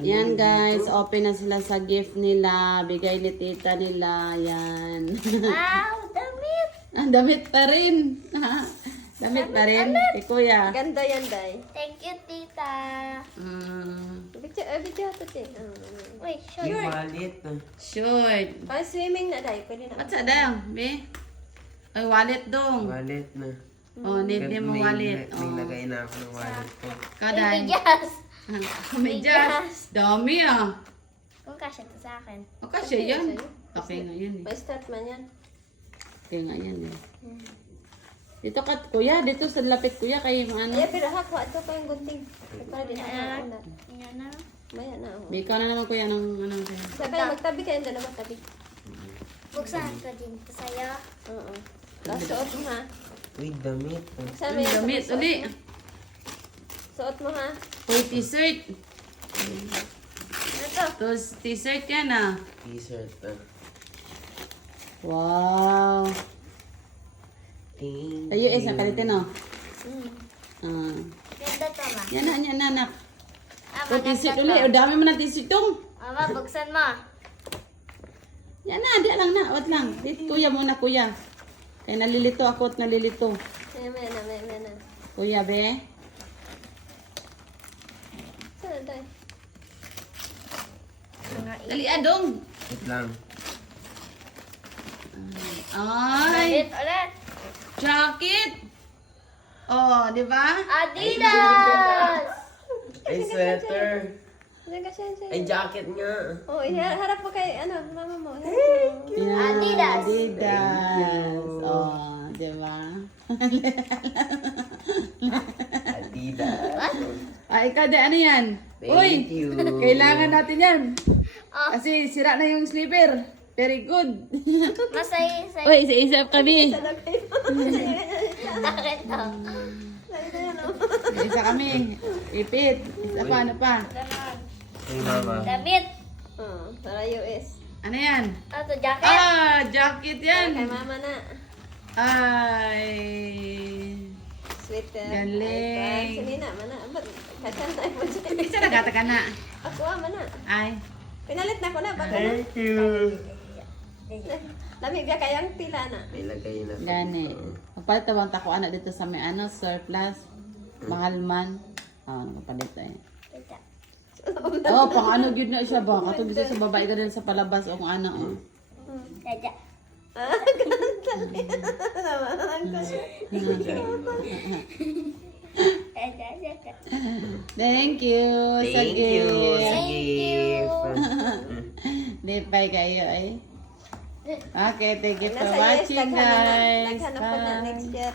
Yan guys, open na sila sa gift nila. Bigay ni tita nila. Yan. Wow, damit! Ang damit pa rin. Damit pa rin. Kay kuya. Ganda yan, Day. Thank you, tita. Video ito, Day. Wait, Yung sure. wallet na. Short. Pang swimming na, Day. Pwede na. At sa daw, be? Ay, wallet dong. Wallet na. Oh, need mo wallet. May Oh. lagay na ako ng wallet ko. Kaday. Bigas. Medyas. Dami ah. Kung kasya to sa akin. O kasi yan. Okay nga yan eh. May start man yan. Okay nga yan eh. Dito ka, kuya. Dito sa lapit kuya. Kay ano. Ay, pero hakuha ito pa yung gunting. Para din ako na. Yan na. Maya na ako. Ikaw na naman kuya ng ano sa'yo. Sabi na, magtabi kayo doon na magtabi. Buksan ko din to sa'yo. Oo. Tapos suot mo ha. Uy, damit. Buksan mo Ang yan. damit Suot uli. mo. Suot mo ha. Hoy, t-shirt. Ano to? To t-shirt yan ah. T-shirt na. Wow. Thank Sa US na palitin oh. Ah. Ganda to, ma. Yan na, yan na, anak. Ah, O, t-shirt uli. O, dami mo na t-shirt dong. Mama, buksan mo. Yan na, di lang na. Wait lang. Dito, kuya muna, kuya. Kaya nalilito ako at nalilito. Maya na. Kuya, be. Saan, Day? Dali, adong. Wait lang. Ay, Ulit, ulit. jacket. Oh, di ba? Adidas! Ay, sweater. Diyan ka siya. Ay, jacket nga. Oh, harap mo kay, mama mo. Yan, Adidas. Adidas. Oh, di ba? Adidas. Ay, ikaw, de, ano yan? Uy, Thank you. kailangan natin yan. Oh. Kasi sira na yung slipper. Very good. Masay, say. Uy, isa-isa kami. Akin to. Isa kami. Ipit. Isa pa, ano pa? Ganon. Ay, mama. Damit. Oh, para US. Ano yan? Ano to, jacket? Ah, jacket yan. Kay mama na. Ay. Sweater. Galing. Sige na, mana. Ba't kasyan tayo mo dyan? Isa nagata ka na. Ako, mana. Ay. Pinalit na ko na. Baka na. Thank you. Lami biya kayang pila na. May lagay na. Gani. Magpalit tawang tako anak dito sa may ano, surplus. Mahal man. Ah, nakapalit tayo. Tita. Oh, pang ano gyud na siya ba? Katong bisa sa babae ka din sa palabas o kung ano. Oh. Dada. Dada. Thank you sa Thank you. gift. Sa gift. Di pa kayo ay. Okay, thank you for Nasa US, watching guys. naghanap ko na Bye. next year.